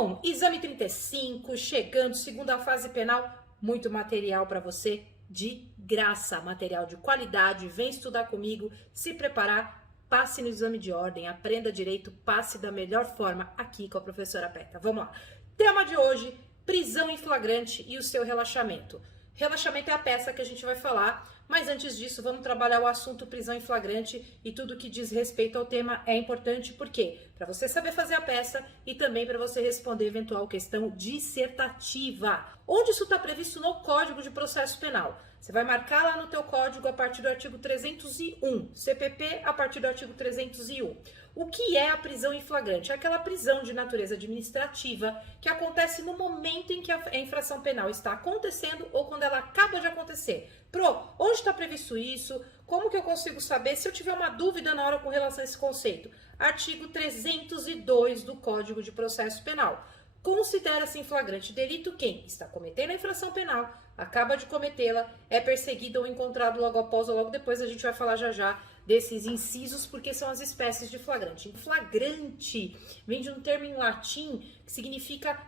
Bom, exame 35, chegando, segunda fase penal, muito material para você de graça, material de qualidade. Vem estudar comigo, se preparar, passe no exame de ordem, aprenda direito, passe da melhor forma aqui com a professora Peta. Vamos lá. Tema de hoje, prisão em flagrante e o seu relaxamento. Relaxamento é a peça que a gente vai falar, mas antes disso vamos trabalhar o assunto prisão em flagrante e tudo que diz respeito ao tema é importante, porque para você saber fazer a peça e também para você responder eventual questão dissertativa, onde isso está previsto no Código de Processo Penal. Você vai marcar lá no teu código a partir do artigo 301, CPP a partir do artigo 301. O que é a prisão em flagrante? É aquela prisão de natureza administrativa que acontece no momento em que a infração penal está acontecendo ou quando ela acaba de acontecer. Onde está previsto isso? Como que eu consigo saber? Se eu tiver uma dúvida na hora com relação a esse conceito. Artigo 302 do Código de Processo Penal. Considera-se em flagrante delito quem está cometendo a infração penal, acaba de cometê-la, é perseguido ou encontrado logo após ou logo depois. A gente vai falar já desses incisos, porque são as espécies de flagrante. Flagrante vem de um termo em latim que significa,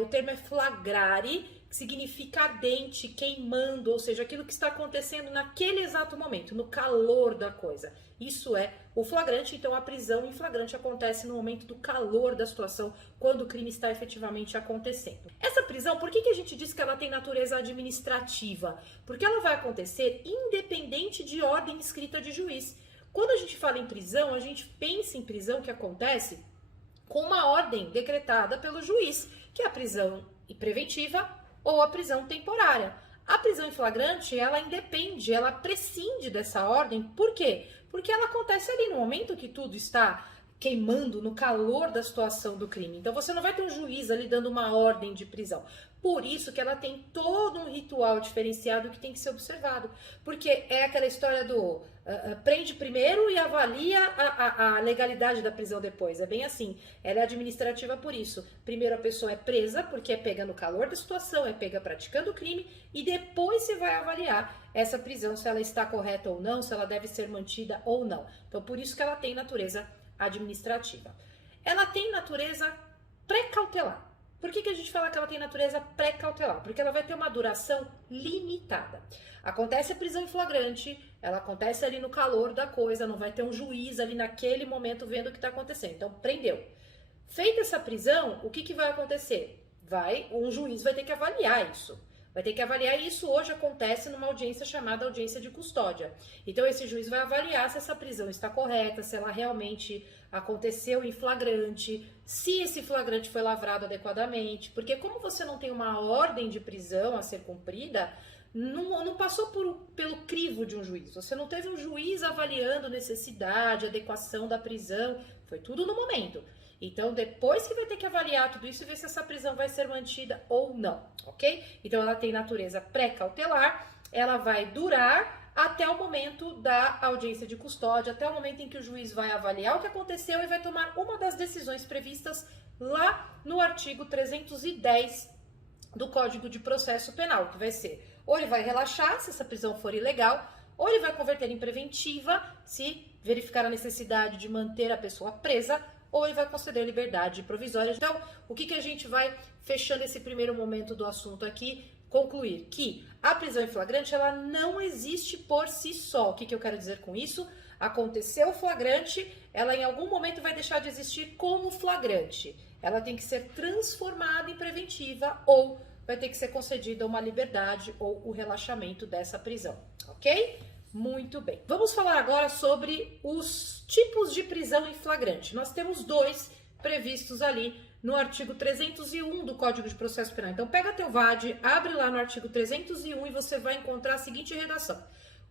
o termo é flagrare, que significa ardente, queimando, ou seja, aquilo que está acontecendo naquele exato momento, no calor da coisa. Isso é o flagrante. Então a prisão em flagrante acontece no momento do calor da situação, quando o crime está efetivamente acontecendo. Essa prisão, por que a gente diz que ela tem natureza administrativa? Porque ela vai acontecer independente de ordem escrita de juiz. Quando a gente fala em prisão, a gente pensa em prisão que acontece com uma ordem decretada pelo juiz, que é a prisão preventiva ou a prisão temporária. A prisão em flagrante, ela independe, ela prescinde dessa ordem. Por quê? Porque ela acontece ali no momento que tudo está queimando, no calor da situação do crime. Então você não vai ter um juiz ali dando uma ordem de prisão. Por isso que ela tem todo um ritual diferenciado que tem que ser observado. Porque é aquela história do prende primeiro e avalia a legalidade da prisão depois. É bem assim. Ela é administrativa por isso. Primeiro a pessoa é presa, porque é pega no calor da situação, é pega praticando o crime, e depois você vai avaliar essa prisão, se ela está correta ou não, se ela deve ser mantida ou não. Então por isso que ela tem natureza administrativa. Ela tem natureza pré-cautelar. Por que a gente fala que ela tem natureza pré-cautelar? Porque ela vai ter uma duração limitada. Acontece a prisão em flagrante, ela acontece ali no calor da coisa, não vai ter um juiz ali naquele momento vendo o que está acontecendo. Então, prendeu. Feita essa prisão, o que vai acontecer? Um juiz vai ter que avaliar isso. Vai ter que avaliar isso. Hoje acontece numa audiência chamada audiência de custódia. Então esse juiz vai avaliar se essa prisão está correta, se ela realmente aconteceu em flagrante, se esse flagrante foi lavrado adequadamente. Porque como você não tem uma ordem de prisão a ser cumprida, não passou pelo crivo de um juiz. Você não teve um juiz avaliando necessidade, adequação da prisão. Foi tudo no momento. Então, depois que vai ter que avaliar tudo isso e ver se essa prisão vai ser mantida ou não, ok? Então, ela tem natureza pré-cautelar, ela vai durar até o momento da audiência de custódia, até o momento em que o juiz vai avaliar o que aconteceu e vai tomar uma das decisões previstas lá no artigo 310 do Código de Processo Penal, que vai ser, ou ele vai relaxar, se essa prisão for ilegal, ou ele vai converter em preventiva, se verificar a necessidade de manter a pessoa presa, ou ele vai conceder liberdade provisória. Então, o que a gente vai, fechando esse primeiro momento do assunto aqui, concluir? Que a prisão em flagrante, ela não existe por si só. O que eu quero dizer com isso? Aconteceu o flagrante, ela em algum momento vai deixar de existir como flagrante. Ela tem que ser transformada em preventiva ou vai ter que ser concedida uma liberdade ou o relaxamento dessa prisão, ok? Muito bem. Vamos falar agora sobre os tipos de prisão em flagrante. Nós temos dois previstos ali no artigo 301 do Código de Processo Penal. Então, pega teu VAD, abre lá no artigo 301 e você vai encontrar a seguinte redação.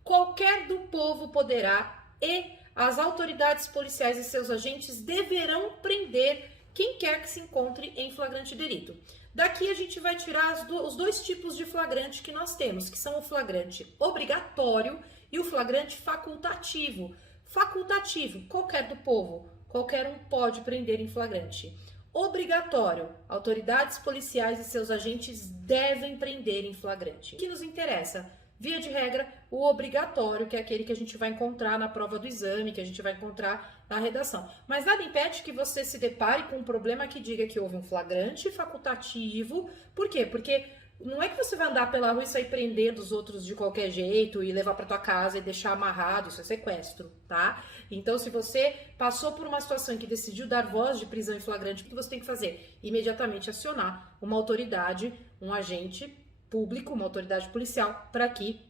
Qualquer do povo poderá e as autoridades policiais e seus agentes deverão prender quem quer que se encontre em flagrante delito. Daqui a gente vai tirar os dois tipos de flagrante que nós temos, que são o flagrante obrigatório e o flagrante facultativo. Facultativo, qualquer do povo, qualquer um pode prender em flagrante. Obrigatório, autoridades policiais e seus agentes devem prender em flagrante. O que nos interessa? Via de regra, o obrigatório, que é aquele que a gente vai encontrar na prova do exame, que a gente vai encontrar na redação. Mas nada impede que você se depare com um problema que diga que houve um flagrante facultativo. Por quê? Porque não é que você vai andar pela rua e sair prendendo os outros de qualquer jeito e levar para tua casa e deixar amarrado, isso é sequestro, tá? Então, se você passou por uma situação em que decidiu dar voz de prisão em flagrante, o que você tem que fazer? Imediatamente acionar uma autoridade, um agente público, uma autoridade policial, para que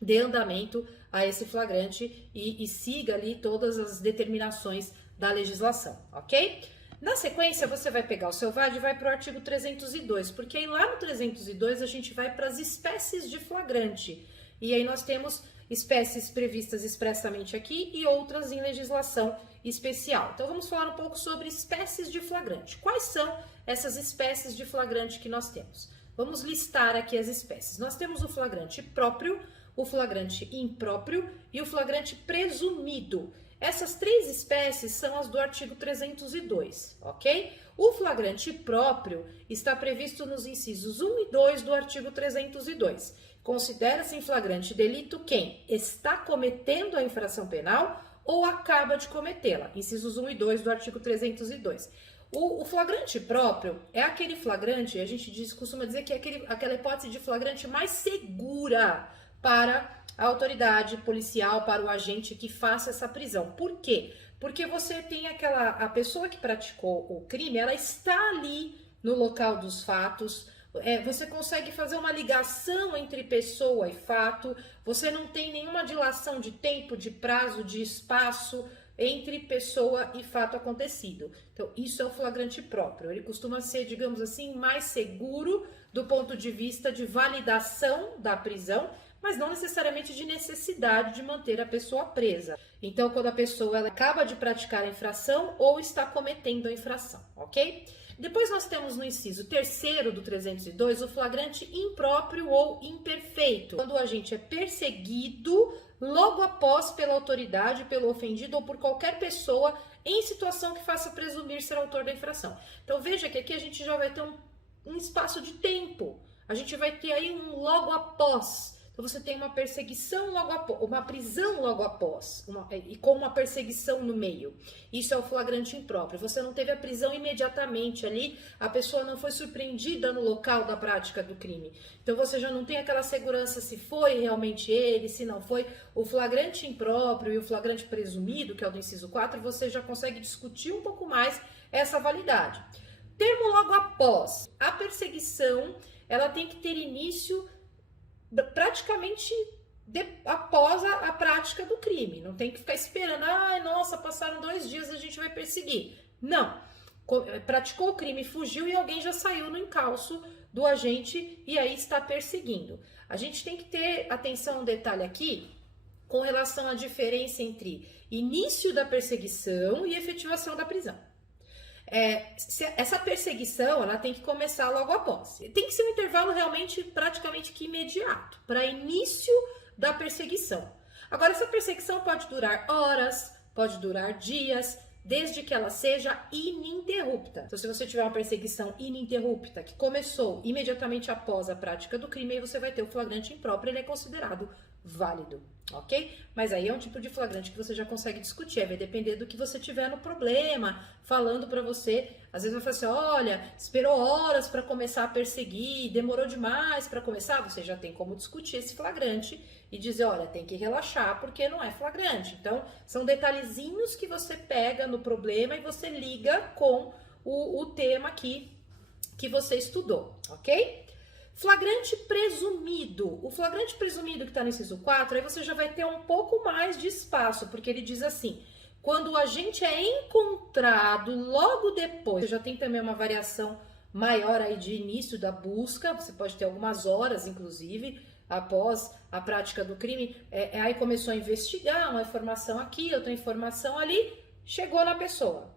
dê andamento a esse flagrante e siga ali todas as determinações da legislação, ok? Na sequência, você vai pegar o seu VAD e vai para o artigo 302, porque aí lá no 302 a gente vai para as espécies de flagrante. E aí nós temos espécies previstas expressamente aqui e outras em legislação especial. Então vamos falar um pouco sobre espécies de flagrante. Quais são essas espécies de flagrante que nós temos? Vamos listar aqui as espécies. Nós temos o flagrante próprio, o flagrante impróprio e o flagrante presumido. Essas três espécies são as do artigo 302, ok? O flagrante próprio está previsto nos incisos 1 e 2 do artigo 302. Considera-se em flagrante delito quem está cometendo a infração penal ou acaba de cometê-la. Incisos 1 e 2 do artigo 302. O flagrante próprio é aquele flagrante, a gente costuma dizer que é aquela hipótese de flagrante mais segura para a autoridade policial, para o agente que faça essa prisão. Por quê? Porque você tem a pessoa que praticou o crime, ela está ali no local dos fatos, você consegue fazer uma ligação entre pessoa e fato, você não tem nenhuma dilação de tempo, de prazo, de espaço entre pessoa e fato acontecido. Então, isso é o flagrante próprio. Ele costuma ser, digamos assim, mais seguro do ponto de vista de validação da prisão, mas não necessariamente de necessidade de manter a pessoa presa. Então, quando a pessoa ela acaba de praticar a infração ou está cometendo a infração, ok? Depois nós temos no inciso 3º do 302 o flagrante impróprio ou imperfeito, quando o agente é perseguido logo após pela autoridade, pelo ofendido ou por qualquer pessoa em situação que faça presumir ser autor da infração. Então veja que aqui a gente já vai ter um espaço de tempo, a gente vai ter aí um logo após. Então você tem uma perseguição logo após, uma prisão logo após, e com uma perseguição no meio. Isso é o flagrante impróprio. Você não teve a prisão imediatamente ali, a pessoa não foi surpreendida no local da prática do crime. Então você já não tem aquela segurança se foi realmente ele, se não foi. O flagrante impróprio e o flagrante presumido, que é o do inciso 4, você já consegue discutir um pouco mais essa validade. Termo logo após. A perseguição, ela tem que ter início praticamente após a prática do crime. Não tem que ficar esperando, nossa, passaram 2 dias, a gente vai perseguir. Não. Praticou o crime, fugiu e alguém já saiu no encalço do agente e aí está perseguindo. A gente tem que ter atenção a um detalhe aqui com relação à diferença entre início da perseguição e efetivação da prisão. Essa perseguição ela tem que começar logo após. Tem que ser um intervalo realmente praticamente que imediato para início da perseguição. Agora, essa perseguição pode durar horas, pode durar dias, desde que ela seja ininterrupta. Então, se você tiver uma perseguição ininterrupta que começou imediatamente após a prática do crime, aí você vai ter o flagrante impróprio, ele é considerado válido, ok? Mas aí é um tipo de flagrante que você já consegue discutir, vai depender do que você tiver no problema, falando para você, às vezes vai falar assim, olha, esperou horas para começar a perseguir, demorou demais para começar, você já tem como discutir esse flagrante e dizer, olha, tem que relaxar porque não é flagrante. Então, são detalhezinhos que você pega no problema e você liga com o tema aqui que você estudou, ok? Flagrante presumido. O flagrante presumido que está no inciso 4, aí você já vai ter um pouco mais de espaço, porque ele diz assim, quando o agente é encontrado logo depois, você já tem também uma variação maior aí de início da busca, você pode ter algumas horas, inclusive, após a prática do crime, aí começou a investigar, uma informação aqui, outra informação ali, chegou na pessoa,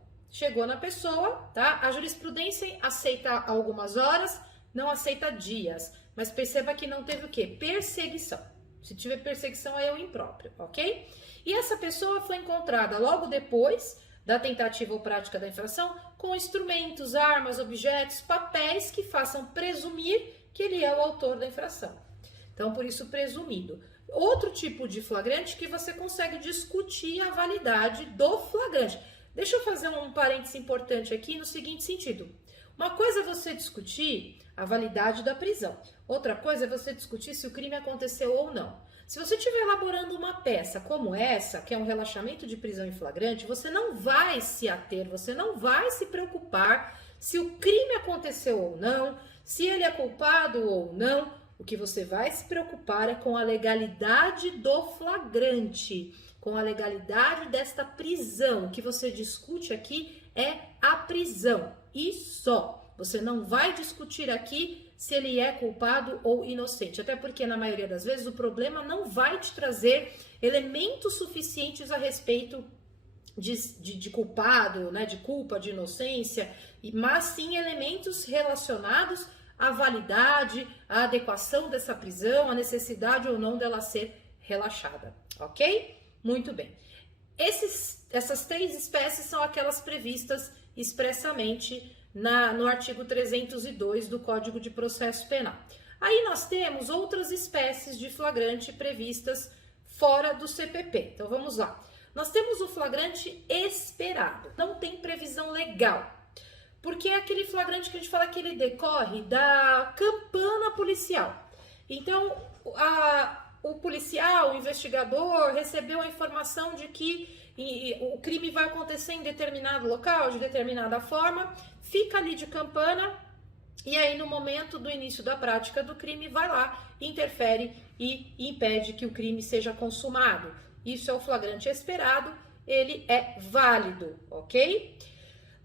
tá? A jurisprudência aceita algumas horas, não aceita dias, mas perceba que não teve o quê? Perseguição. Se tiver perseguição, aí é o impróprio, ok? E essa pessoa foi encontrada logo depois da tentativa ou prática da infração com instrumentos, armas, objetos, papéis que façam presumir que ele é o autor da infração. Então, por isso, presumido. Outro tipo de flagrante que você consegue discutir a validade do flagrante. Deixa eu fazer um parênteses importante aqui no seguinte sentido. Uma coisa é você discutir a validade da prisão. Outra coisa é você discutir se o crime aconteceu ou não. Se você estiver elaborando uma peça como essa, que é um relaxamento de prisão em flagrante, você não vai se ater, você não vai se preocupar se o crime aconteceu ou não, se ele é culpado ou não. O que você vai se preocupar é com a legalidade do flagrante, com a legalidade desta prisão. O que você discute aqui é a prisão e só. Você não vai discutir aqui se ele é culpado ou inocente, até porque na maioria das vezes o problema não vai te trazer elementos suficientes a respeito de culpado, né, de culpa, de inocência, mas sim elementos relacionados à validade, à adequação dessa prisão, a necessidade ou não dela ser relaxada, ok? Muito bem. Essas 3 espécies são aquelas previstas expressamente no artigo 302 do Código de Processo Penal. Aí nós temos outras espécies de flagrante previstas fora do CPP. Então vamos lá. Nós temos o flagrante esperado. Não tem previsão legal. Porque é aquele flagrante que a gente fala que ele decorre da campana policial. Então, o policial, o investigador, recebeu a informação de que o crime vai acontecer em determinado local, de determinada forma, fica ali de campana, e aí no momento do início da prática do crime, vai lá, interfere e impede que o crime seja consumado. Isso é o flagrante esperado, ele é válido, ok?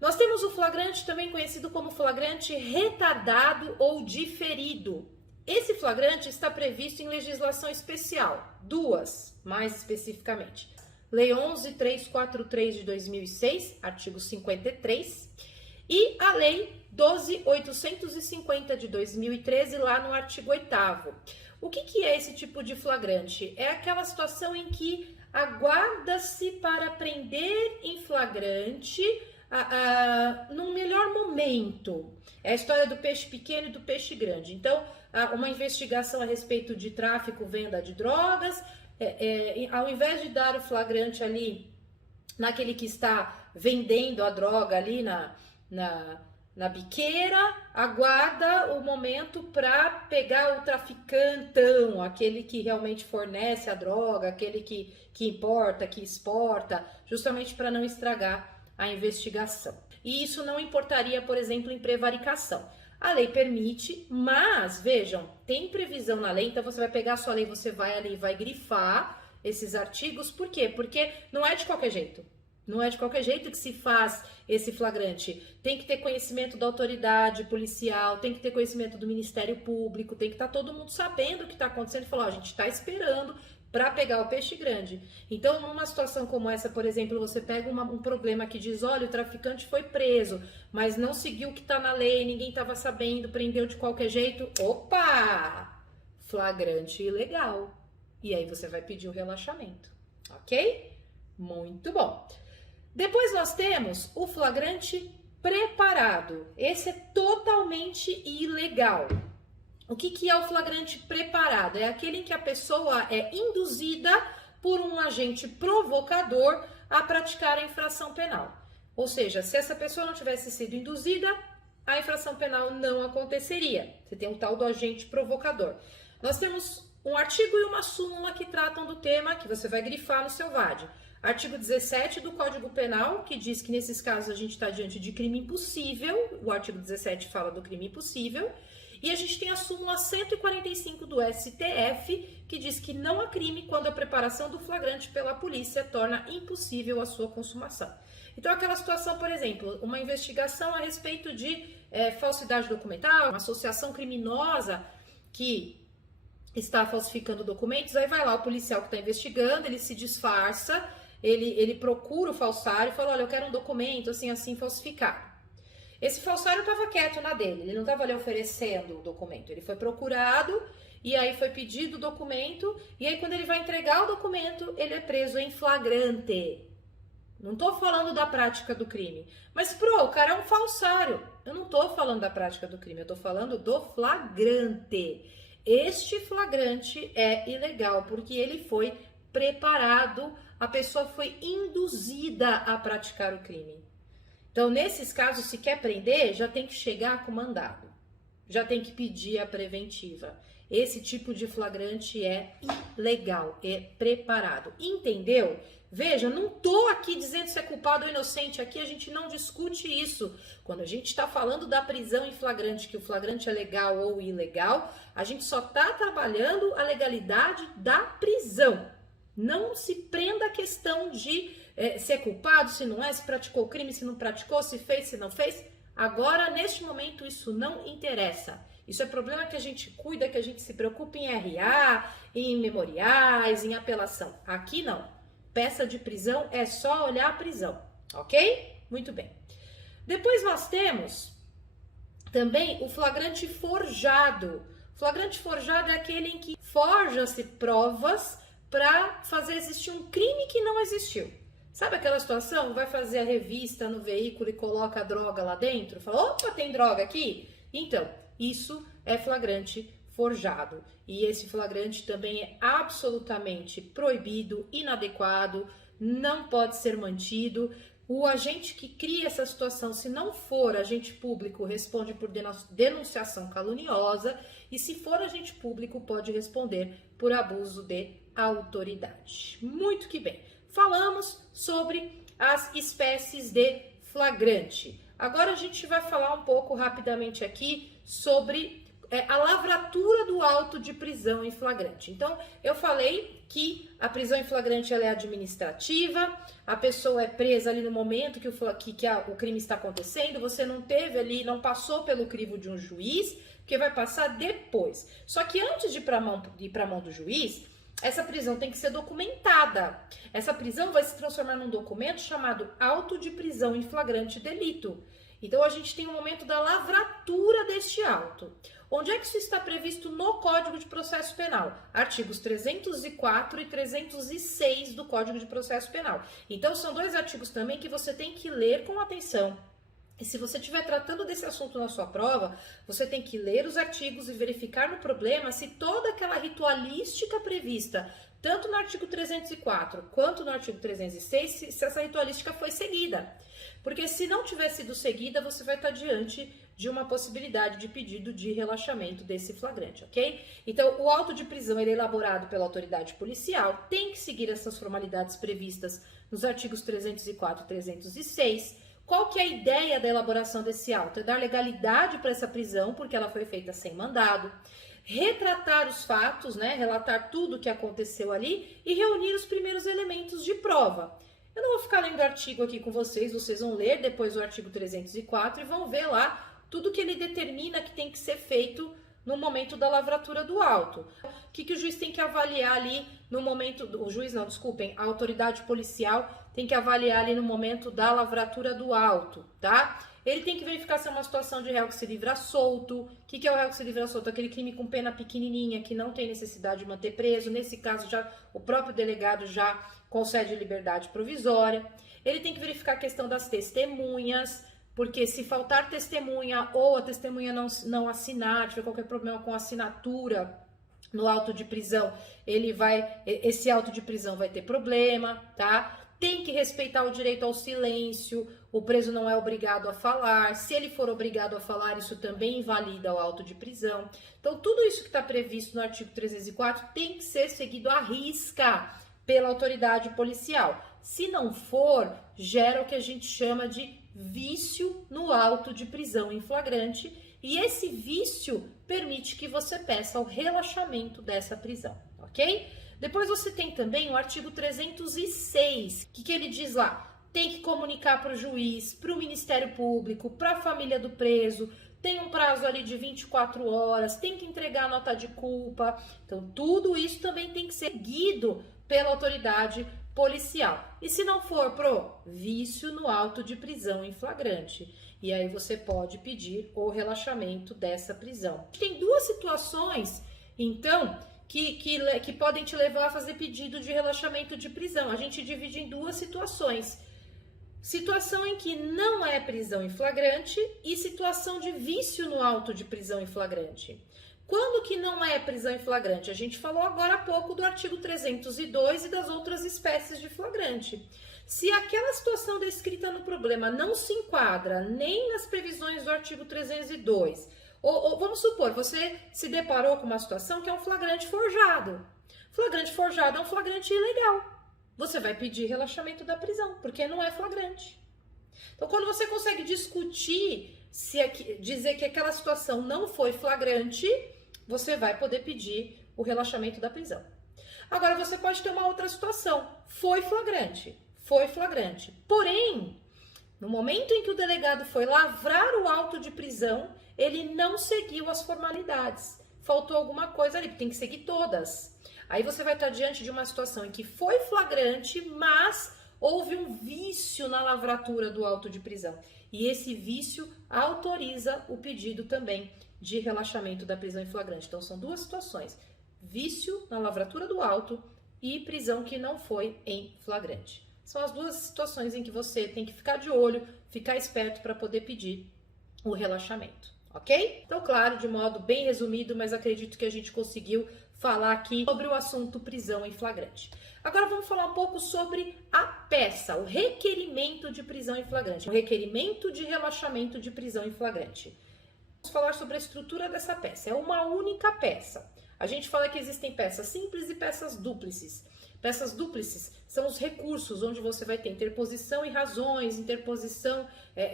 Nós temos o flagrante também conhecido como flagrante retardado ou diferido. Esse flagrante está previsto em legislação especial, 2, mais especificamente. Lei 11.343 de 2006, artigo 53, e a Lei 12.850 de 2013, lá no artigo 8º. O que é esse tipo de flagrante? É aquela situação em que aguarda-se para prender em flagrante num melhor momento. É a história do peixe pequeno e do peixe grande. Então, uma investigação a respeito de tráfico, venda de drogas, ao invés de dar o flagrante ali naquele que está vendendo a droga ali na biqueira, aguarda o momento para pegar o traficantão, aquele que realmente fornece a droga, aquele que importa, que exporta, justamente para não estragar a investigação. E isso não importaria, por exemplo, em prevaricação. A lei permite, mas, vejam, tem previsão na lei, então você vai pegar a sua lei, você vai ali e vai grifar esses artigos. Por quê? Porque não é de qualquer jeito. Não é de qualquer jeito que se faz esse flagrante. Tem que ter conhecimento da autoridade policial, tem que ter conhecimento do Ministério Público, tem que estar todo mundo sabendo o que está acontecendo e falar, ó, a gente está esperando para pegar o peixe grande. Então, numa situação como essa, por exemplo, você pega um problema que diz, olha, o traficante foi preso, mas não seguiu o que está na lei, ninguém estava sabendo, prendeu de qualquer jeito. Opa! Flagrante ilegal. E aí você vai pedir o relaxamento, ok? Muito bom. Depois nós temos o flagrante preparado. Esse é totalmente ilegal. O que é o flagrante preparado? É aquele em que a pessoa é induzida por um agente provocador a praticar a infração penal. Ou seja, se essa pessoa não tivesse sido induzida, a infração penal não aconteceria. Você tem o tal do agente provocador. Nós temos um artigo e uma súmula que tratam do tema, que você vai grifar no seu VAD. Artigo 17 do Código Penal, que diz que nesses casos a gente está diante de crime impossível. O artigo 17 fala do crime impossível. E a gente tem a súmula 145 do STF, que diz que não há crime quando a preparação do flagrante pela polícia torna impossível a sua consumação. Então, aquela situação, por exemplo, uma investigação a respeito de falsidade documental, uma associação criminosa que está falsificando documentos, aí vai lá o policial que está investigando, ele se disfarça, ele procura o falsário e fala, olha, eu quero um documento assim falsificado. Esse falsário estava quieto na dele, ele não estava ali oferecendo o documento, ele foi procurado e aí foi pedido o documento, e aí quando ele vai entregar o documento, ele é preso em flagrante. Não estou falando da prática do crime, mas o cara é um falsário, eu não estou falando da prática do crime, eu estou falando do flagrante. Este flagrante é ilegal, porque ele foi preparado, a pessoa foi induzida a praticar o crime. Então, nesses casos, se quer prender, já tem que chegar com mandado, já tem que pedir a preventiva. Esse tipo de flagrante é ilegal, é preparado. Entendeu? Veja, não tô aqui dizendo se é culpado ou inocente, aqui a gente não discute isso. Quando a gente está falando da prisão em flagrante, que o flagrante é legal ou ilegal, a gente só está trabalhando a legalidade da prisão. Não se prenda a questão de se é culpado, se não é, se praticou o crime, se não praticou, se fez, se não fez. Agora, neste momento, isso não interessa. Isso é problema que a gente cuida, que a gente se preocupa em RA, em memoriais, em apelação. Aqui não. Peça de prisão é só olhar a prisão, ok? Muito bem. Depois nós temos também o flagrante forjado. Flagrante forjado é aquele em que forja-se provas para fazer existir um crime que não existiu. Sabe aquela situação? Vai fazer a revista no veículo e coloca a droga lá dentro? Fala, opa, tem droga aqui? Então, isso é flagrante forjado. E esse flagrante também é absolutamente proibido, inadequado, não pode ser mantido. O agente que cria essa situação, se não for agente público, responde por denunciação caluniosa, e se for agente público, pode responder por abuso de autoridade. Muito que bem. Falamos sobre as espécies de flagrante. Agora a gente vai falar um pouco rapidamente aqui sobre a lavratura do auto de prisão em flagrante. Então, eu falei que a prisão em flagrante ela é administrativa, a pessoa é presa ali no momento que o crime está acontecendo, você não teve ali, não passou pelo crivo de um juiz, que vai passar depois. Só que antes de ir para a mão do juiz, essa prisão tem que ser documentada. Essa prisão vai se transformar num documento chamado auto de prisão em flagrante delito. Então, a gente tem o momento da lavratura deste auto. Onde é que isso está previsto no Código de Processo Penal? Artigos 304 e 306 do Código de Processo Penal. Então, são dois artigos também que você tem que ler com atenção. E se você estiver tratando desse assunto na sua prova, você tem que ler os artigos e verificar no problema se toda aquela ritualística prevista, tanto no artigo 304 quanto no artigo 306, se essa ritualística foi seguida. Porque se não tiver sido seguida, você vai estar diante de uma possibilidade de pedido de relaxamento desse flagrante, ok? Então, o auto de prisão ele é elaborado pela autoridade policial, tem que seguir essas formalidades previstas nos artigos 304 e 306. Qual que é a ideia da elaboração desse auto? É dar legalidade para essa prisão, porque ela foi feita sem mandado, retratar os fatos, né, relatar tudo o que aconteceu ali e reunir os primeiros elementos de prova. Eu não vou ficar lendo o artigo aqui com vocês vão ler depois o artigo 304 e vão ver lá tudo que ele determina que tem que ser feito no momento da lavratura do auto. O que o juiz tem que avaliar ali no momento... a autoridade policial tem que avaliar ali no momento da lavratura do auto, tá? Ele tem que verificar se é uma situação de réu que se livra solto. O que é o réu que se livra solto? Aquele crime com pena pequenininha, que não tem necessidade de manter preso. Nesse caso, já o próprio delegado já concede liberdade provisória. Ele tem que verificar a questão das testemunhas, porque se faltar testemunha ou a testemunha não assinar, tiver qualquer problema com a assinatura no auto de prisão, esse auto de prisão vai ter problema, tá? Tem que respeitar o direito ao silêncio, o preso não é obrigado a falar, se ele for obrigado a falar, isso também invalida o auto de prisão. Então, tudo isso que está previsto no artigo 304 tem que ser seguido à risca pela autoridade policial. Se não for, gera o que a gente chama de vício no auto de prisão em flagrante, e esse vício permite que você peça o relaxamento dessa prisão, ok? Depois você tem também o artigo 306, que ele diz lá, tem que comunicar para o juiz, para o Ministério Público, para a família do preso, tem um prazo ali de 24 horas, tem que entregar a nota de culpa. Então, tudo isso também tem que ser seguido pela autoridade policial. E se não for pro vício no auto de prisão em flagrante, e aí você pode pedir o relaxamento dessa prisão. Tem duas situações, então, que podem te levar a fazer pedido de relaxamento de prisão. A gente divide em duas situações. situação em que não é prisão em flagrante e situação de vício no auto de prisão em flagrante. Quando que não é prisão em flagrante? A gente falou agora há pouco do artigo 302 e das outras espécies de flagrante. Se aquela situação descrita no problema não se enquadra nem nas previsões do artigo 302, ou vamos supor, você se deparou com uma situação que é um flagrante forjado. Flagrante forjado é um flagrante ilegal. Você vai pedir relaxamento da prisão, porque não é flagrante. Então, quando você consegue discutir, dizer que aquela situação não foi flagrante, você vai poder pedir o relaxamento da prisão. Agora, você pode ter uma outra situação. Foi flagrante. Porém, no momento em que o delegado foi lavrar o auto de prisão, ele não seguiu as formalidades. Faltou alguma coisa ali, tem que seguir todas. Aí você vai estar diante de uma situação em que foi flagrante, mas houve um vício na lavratura do auto de prisão. E esse vício autoriza o pedido também de relaxamento da prisão em flagrante. Então, são duas situações: vício na lavratura do auto e prisão que não foi em flagrante. São as duas situações em que você tem que ficar de olho, ficar esperto para poder pedir o relaxamento, ok? Então, claro, de modo bem resumido, mas acredito que a gente conseguiu falar aqui sobre o assunto prisão em flagrante. Agora vamos falar um pouco sobre a peça, o requerimento de prisão em flagrante, o requerimento de relaxamento de prisão em flagrante. Vamos falar sobre a estrutura dessa peça. É uma única peça. A gente fala que existem peças simples e peças dúplices. Peças dúplices são os recursos onde você vai ter interposição e razões,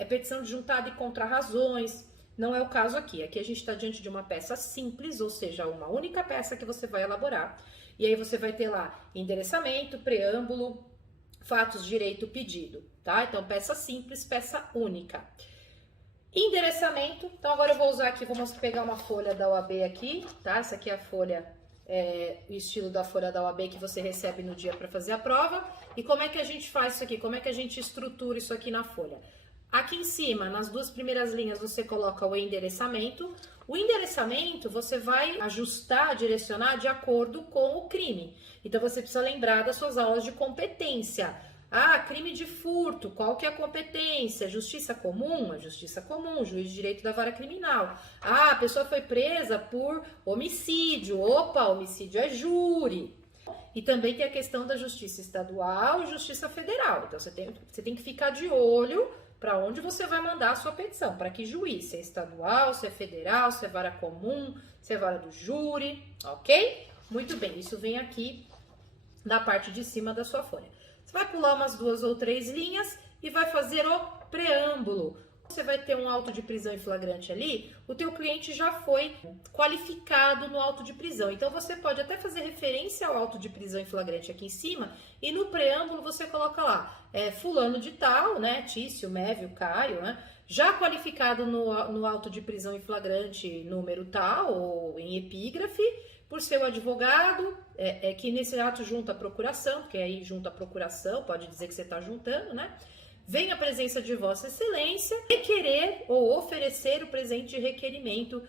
petição de juntada e contra-razões. Não é o caso aqui. Aqui a gente está diante de uma peça simples, ou seja, uma única peça que você vai elaborar. E aí você vai ter lá endereçamento, preâmbulo, fatos, direito, pedido, tá? Então, peça simples, peça única. Endereçamento. Então, agora eu vou usar aqui, vamos pegar uma folha da OAB aqui, tá? Essa aqui é a folha, o estilo da folha da OAB que você recebe no dia para fazer a prova. E como é que a gente faz isso aqui? Como é que a gente estrutura isso aqui na folha? Aqui em cima, nas duas primeiras linhas, você coloca o endereçamento. O endereçamento você vai ajustar, direcionar de acordo com o crime. Então, você precisa lembrar das suas aulas de competência. Ah, crime de furto, qual que é a competência? Justiça comum? A justiça comum, juiz de direito da vara criminal. Ah, a pessoa foi presa por homicídio. Opa, homicídio é júri. E também tem a questão da justiça estadual e justiça federal. Então, você tem que ficar de olho para onde você vai mandar a sua petição, para que juiz, se é estadual, se é federal, se é vara comum, se é vara do júri, ok? Muito bem, isso vem aqui na parte de cima da sua folha. Você vai pular umas 2 ou 3 linhas e vai fazer o preâmbulo. Você vai ter um auto de prisão em flagrante ali, o teu cliente já foi qualificado no auto de prisão. Então, você pode até fazer referência ao auto de prisão em flagrante aqui em cima e no preâmbulo você coloca lá, fulano de tal, né, Tício, Mévio, Caio, né, já qualificado no auto de prisão em flagrante número tal ou em epígrafe, por ser o advogado, que nesse ato junta a procuração, porque aí junta a procuração, pode dizer que você está juntando, né? Vem a presença de Vossa Excelência, requerer ou oferecer o presente de requerimento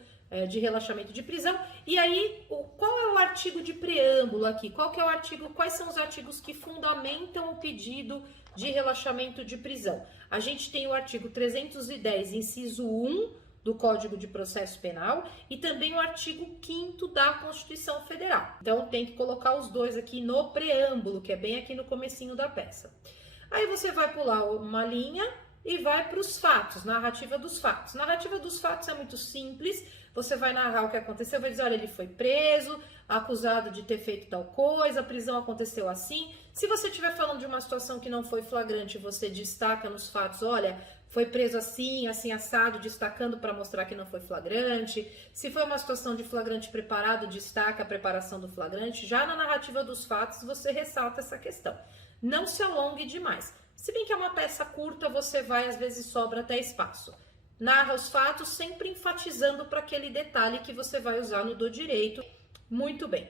de relaxamento de prisão. E aí, qual é o artigo de preâmbulo aqui? Quais são os artigos que fundamentam o pedido de relaxamento de prisão? A gente tem o artigo 310, inciso 1 do Código de Processo Penal e também o artigo 5º da Constituição Federal. Então, tem que colocar os dois aqui no preâmbulo, que é bem aqui no comecinho da peça. Aí você vai pular uma linha e vai para os fatos, narrativa dos fatos. Narrativa dos fatos é muito simples, você vai narrar o que aconteceu, vai dizer, olha, ele foi preso, acusado de ter feito tal coisa, a prisão aconteceu assim. Se você estiver falando de uma situação que não foi flagrante, você destaca nos fatos, olha, foi preso assim, assim assado, destacando para mostrar que não foi flagrante. Se foi uma situação de flagrante preparado, destaca a preparação do flagrante. Já na narrativa dos fatos, você ressalta essa questão. Não se alongue demais. Se bem que é uma peça curta, você vai, às vezes, sobra até espaço. Narra os fatos, sempre enfatizando para aquele detalhe que você vai usar no do direito. Muito bem.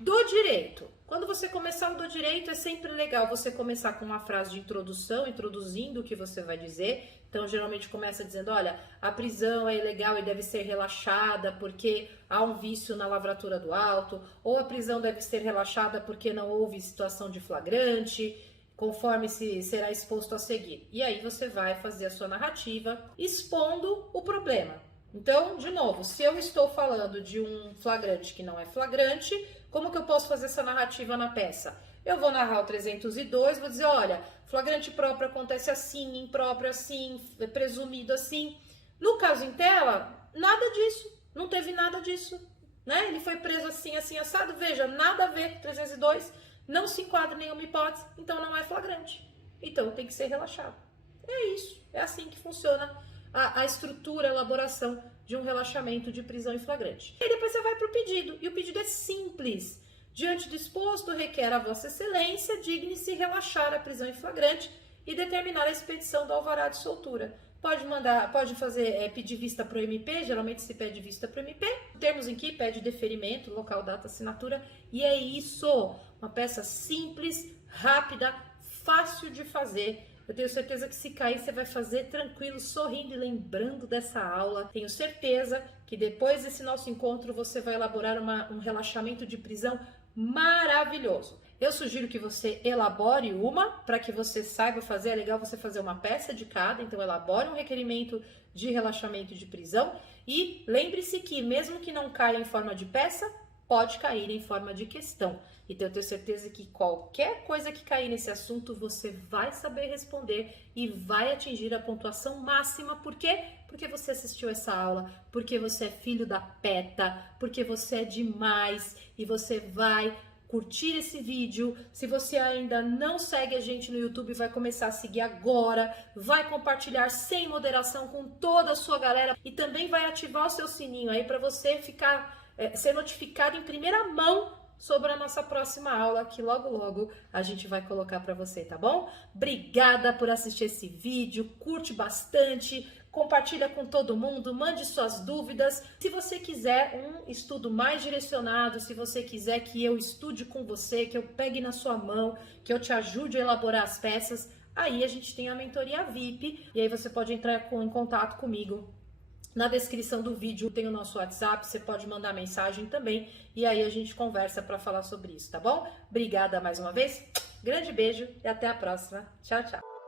Do direito. Quando você começar o do direito, é sempre legal você começar com uma frase de introdução, introduzindo o que você vai dizer. Então, geralmente começa dizendo, olha, a prisão é ilegal e deve ser relaxada porque há um vício na lavratura do auto, ou a prisão deve ser relaxada porque não houve situação de flagrante. conforme se será exposto a seguir. E aí você vai fazer a sua narrativa expondo o problema. Então, de novo, se eu estou falando de um flagrante que não é flagrante, como que eu posso fazer essa narrativa na peça? Eu vou narrar o 302, vou dizer, olha, flagrante próprio acontece assim, impróprio assim, presumido assim. No caso em tela, nada disso, não teve nada disso, né? Ele foi preso assim, assim, assado, veja, nada a ver com 302, não se enquadra em nenhuma hipótese, então não é flagrante. Então tem que ser relaxado. É isso, é assim que funciona a estrutura, a elaboração de um relaxamento de prisão em flagrante. E depois você vai para o pedido, e o pedido é simples. Diante do exposto, requer a Vossa Excelência digne-se relaxar a prisão em flagrante e determinar a expedição do alvará de soltura. Pode fazer pedir vista para o MP, geralmente se pede vista para o MP. Termos em que pede deferimento, local, data, assinatura. E é isso, uma peça simples, rápida, fácil de fazer. Eu tenho certeza que se cair você vai fazer tranquilo, sorrindo e lembrando dessa aula. Tenho certeza que depois desse nosso encontro você vai elaborar um relaxamento de prisão maravilhoso. Eu sugiro que você elabore uma, para que você saiba fazer, é legal você fazer uma peça de cada, então elabore um requerimento de relaxamento de prisão e lembre-se que mesmo que não caia em forma de peça, pode cair em forma de questão. Então eu tenho certeza que qualquer coisa que cair nesse assunto, você vai saber responder e vai atingir a pontuação máxima. Por quê? Porque você assistiu essa aula, porque você é filho da PETA, porque você é demais e você vai curtir esse vídeo. Se você ainda não segue a gente no YouTube, vai começar a seguir agora, vai compartilhar sem moderação com toda a sua galera e também vai ativar o seu sininho aí para você ser notificado em primeira mão sobre a nossa próxima aula, que logo a gente vai colocar para você, tá bom? Obrigada por assistir esse vídeo, curte bastante, compartilha com todo mundo, mande suas dúvidas. Se você quiser um estudo mais direcionado, se você quiser que eu estude com você, que eu pegue na sua mão, que eu te ajude a elaborar as peças, aí a gente tem a mentoria VIP e aí você pode entrar em contato comigo. Na descrição do vídeo tem o nosso WhatsApp, você pode mandar mensagem também e aí a gente conversa para falar sobre isso, tá bom? Obrigada mais uma vez, grande beijo e até a próxima. Tchau, tchau.